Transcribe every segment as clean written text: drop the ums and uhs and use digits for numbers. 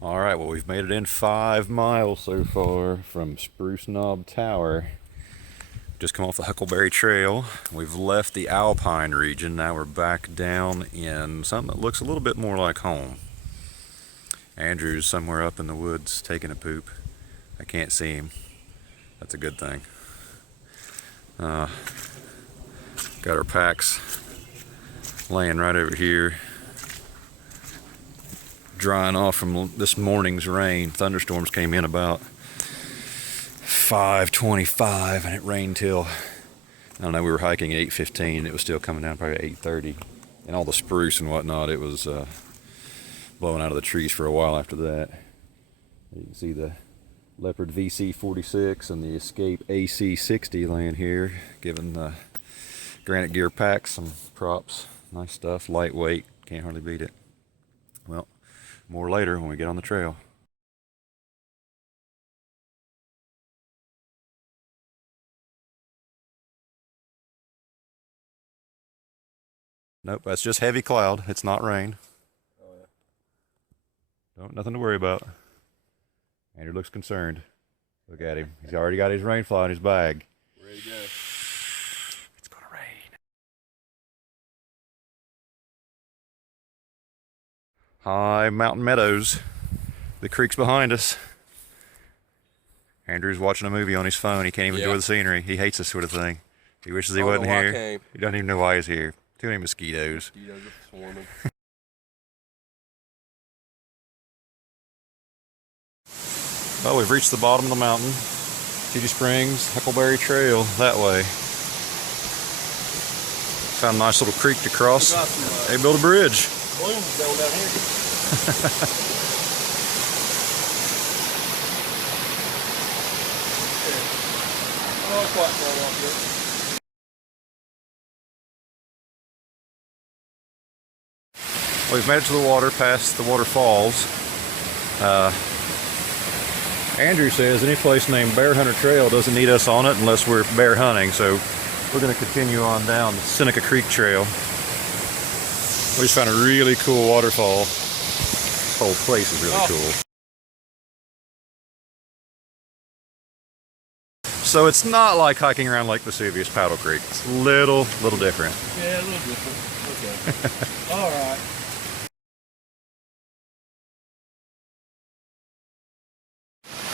All right, well, we've made it in 5 miles so far from Spruce Knob Tower. Just come off the Huckleberry Trail. We've left the Alpine region. Now we're back down in something that looks a little bit more like home. Andrew's somewhere up in the woods taking a poop. I can't see him. That's a good thing. Got our packs laying right over here, drying off from this morning's rain. Thunderstorms came in about 5:25 and it rained till, I don't know, we were hiking at 8:15. It was still coming down probably at 8:30. And all the spruce and whatnot, it was blowing out of the trees for a while after that. You can see the Leopard VC46 and the Escape AC60 laying here, giving the Granite Gear pack some props. Nice stuff, lightweight, can't hardly beat it. Well, more later when we get on the trail. Nope, that's just heavy cloud. It's not rain. Oh, yeah. Nothing to worry about. Andrew looks concerned. Look at him. He's already got his rainfly in his bag. Ready to go. It's gonna rain. High mountain meadows. The creek's behind us. Andrew's watching a movie on his phone. He can't even enjoy the scenery. He hates this sort of thing. He wishes he wasn't here. He doesn't even know why he's here. Too many mosquitoes. Mosquitoes are swarming. Well, we've reached the bottom of the mountain. Cedar Springs, Huckleberry Trail, that way. Found a nice little creek to cross. They built a bridge. Balloons going down here. Oh, quite far off here. We've made it to the water, past the waterfalls. Andrew says any place named Bear Hunter Trail doesn't need us on it unless we're bear hunting, so we're going to continue on down the Seneca Creek Trail. We just found a really cool waterfall. This whole place is really cool. So it's not like hiking around Lake Vesuvius, Paddle Creek. It's a little different. Yeah, a little different. Okay. All right.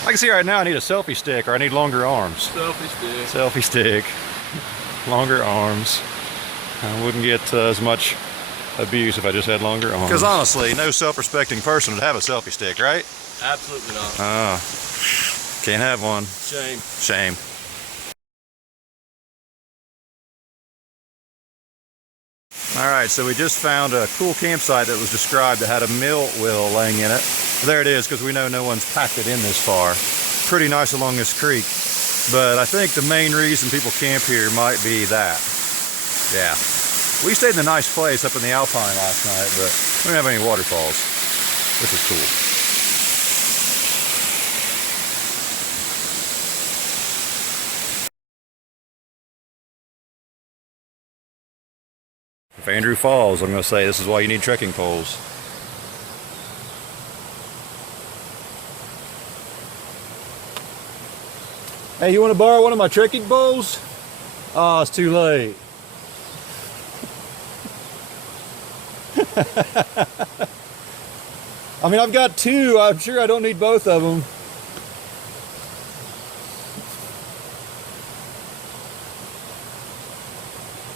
I can see right now I need a selfie stick, or I need longer arms. Selfie stick. Selfie stick. Longer arms. I wouldn't get as much abuse if I just had longer arms. Because honestly, no self-respecting person would have a selfie stick, right? Absolutely not. Can't have one. Shame. Shame. Alright, so we just found a cool campsite that was described that had a mill wheel laying in it. There it is, because we know no one's packed it in this far. Pretty nice along this creek. But I think the main reason people camp here might be that. Yeah. We stayed in a nice place up in the Alpine last night, but we don't have any waterfalls. This is cool. If Andrew falls, I'm going to say this is why you need trekking poles. Hey, you want to borrow one of my trekking poles? Oh, it's too late. I mean, I've got 2. I'm sure I don't need both of them.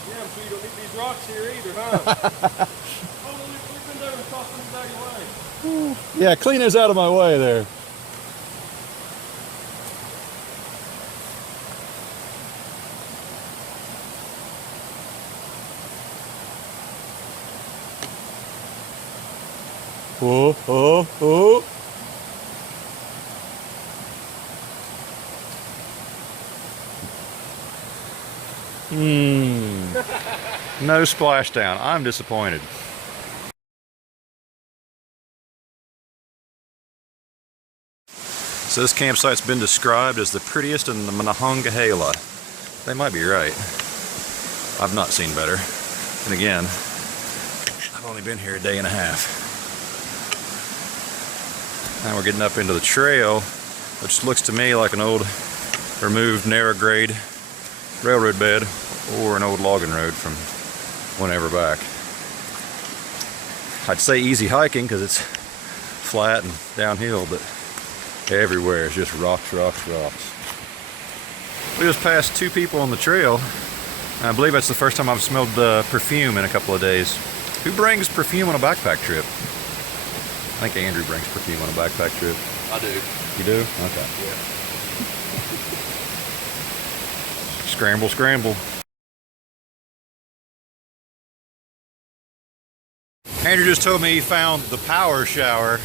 Yeah, I'm sure you don't need these rocks here either, huh? Oh, we've been there and tossed them back away. Yeah, clean those out of my way there. Oh, oh, oh. No splashdown. I'm disappointed. So this campsite's been described as the prettiest in the Monongahela. They might be right. I've not seen better. And again, I've only been here a day and a half. Now we're getting up into the trail, which looks to me like an old removed narrow grade railroad bed or an old logging road from whenever back. I'd say easy hiking because it's flat and downhill, but everywhere is just rocks, rocks, rocks. We just passed 2 people on the trail. I believe that's the first time I've smelled perfume in a couple of days. Who brings perfume on a backpack trip? I think Andrew brings perfume on a backpack trip. I do. You do? Okay. Yeah. Scramble, scramble. Andrew just told me he found the power shower.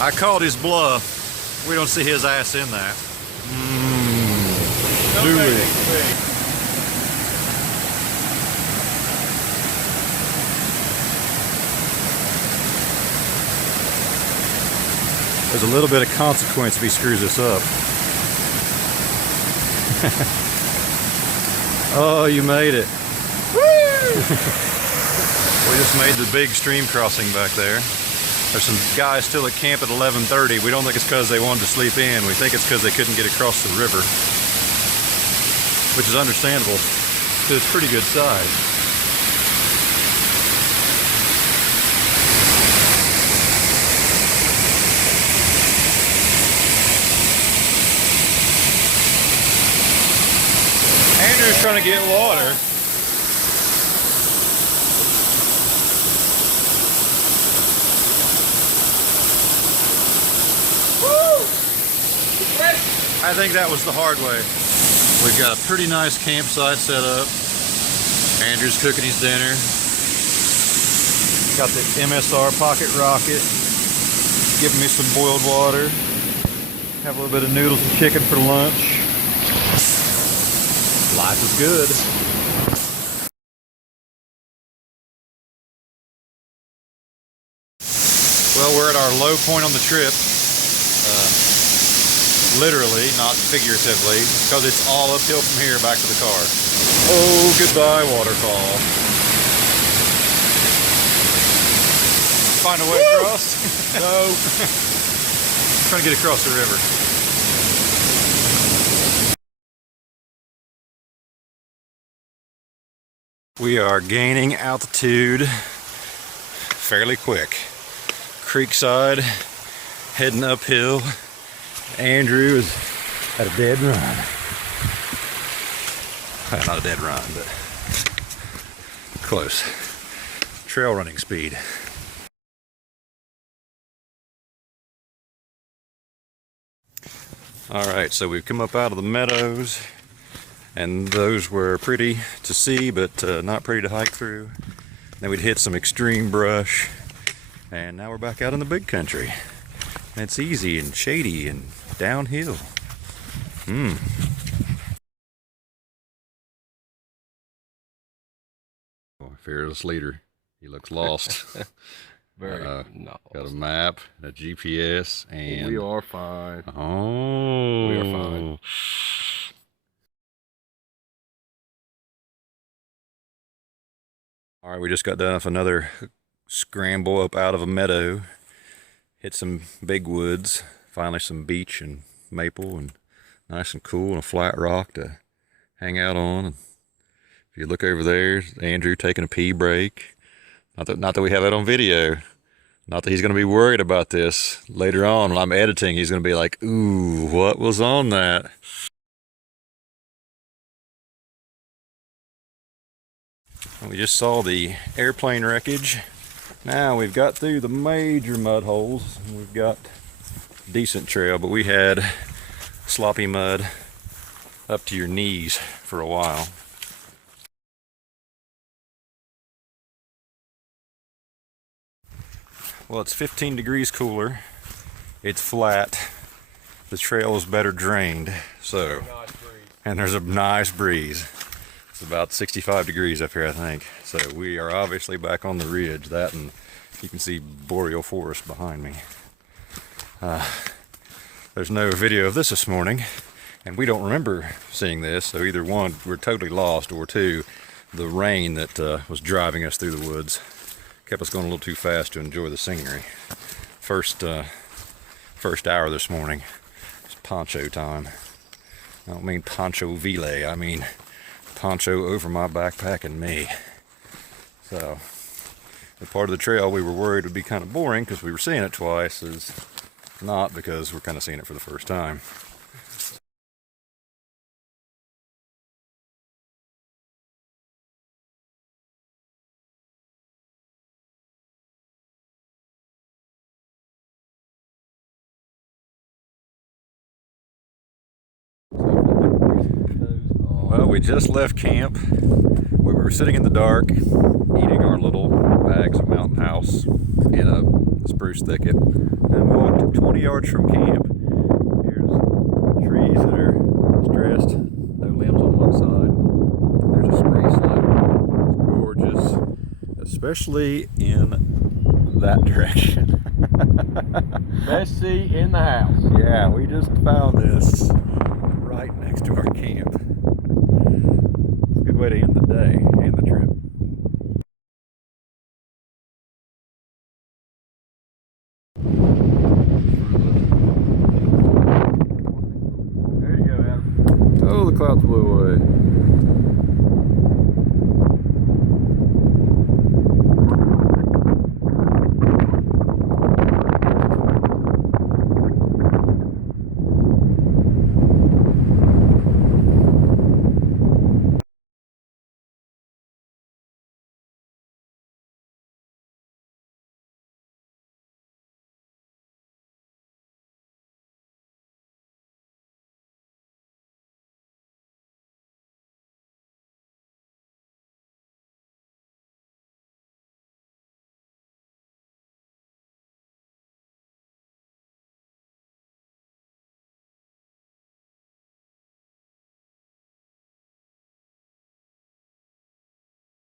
I called his bluff. We don't see his ass in that. Do it. There's a little bit of consequence if he screws this up. Oh, you made it. Woo! We just made the big stream crossing back there. There's some guys still at camp at 11:30. We don't think it's because they wanted to sleep in. We think it's because they couldn't get across the river, which is understandable because it's pretty good size. Andrew's trying to get water. Woo! I think that was the hard way. We've got a pretty nice campsite set up. Andrew's cooking his dinner. Got the MSR pocket rocket. Giving me some boiled water. Have a little bit of noodles and chicken for lunch. Life is good. Well, we're at our low point on the trip. Literally, not figuratively, because it's all uphill from here back to the car. Oh, goodbye, waterfall. Find a way across? No. Trying to get across the river. We are gaining altitude fairly quick. Creekside, heading uphill. Andrew is at a dead run. Not a dead run, but close. Trail running speed. All right, so we've come up out of the meadows, and those were pretty to see, but not pretty to hike through. Then we'd hit some extreme brush, and now we're back out in the big country. And it's easy and shady and downhill. Oh, fearless leader. He looks lost. Very no. Got a map, a GPS, and we are fine. Oh, We are fine. All right, we just got done with another scramble up out of a meadow. Hit some big woods, finally some beech and maple, and nice and cool, and a flat rock to hang out on. And if you look over there, Andrew taking a pee break. Not that we have it on video. Not that he's going to be worried about this later on when I'm editing. He's going to be like, "Ooh, what was on that?" We just saw the airplane wreckage. Now we've got through the major mud holes. We've got a decent trail, but we had sloppy mud up to your knees for a while. Well, it's 15 degrees cooler. It's flat. The trail is better drained. So, and there's a nice breeze. It's about 65 degrees up here, I think. So we are obviously back on the ridge. That, and you can see boreal forest behind me. There's no video of this morning, and we don't remember seeing this. So either one, we're totally lost, or two, the rain that was driving us through the woods kept us going a little too fast to enjoy the scenery. First first hour this morning. It's poncho time. I don't mean poncho vile, I mean poncho over my backpack and me. So the part of the trail we were worried would be kind of boring because we were seeing it twice is not, because we're kind of seeing it for the first time. Well, we just left camp. We were sitting in the dark, eating our little bags of Mountain House in a spruce thicket, and we walked 20 yards from camp. Here's trees that are stressed, no limbs on one side. There's a spruce slope. It's gorgeous, especially in that direction. Best seat in the house. Yeah, we just found this right next to our camp. It's a good way to end the day and the trip. There you go, Adam. Oh, the clouds blew away.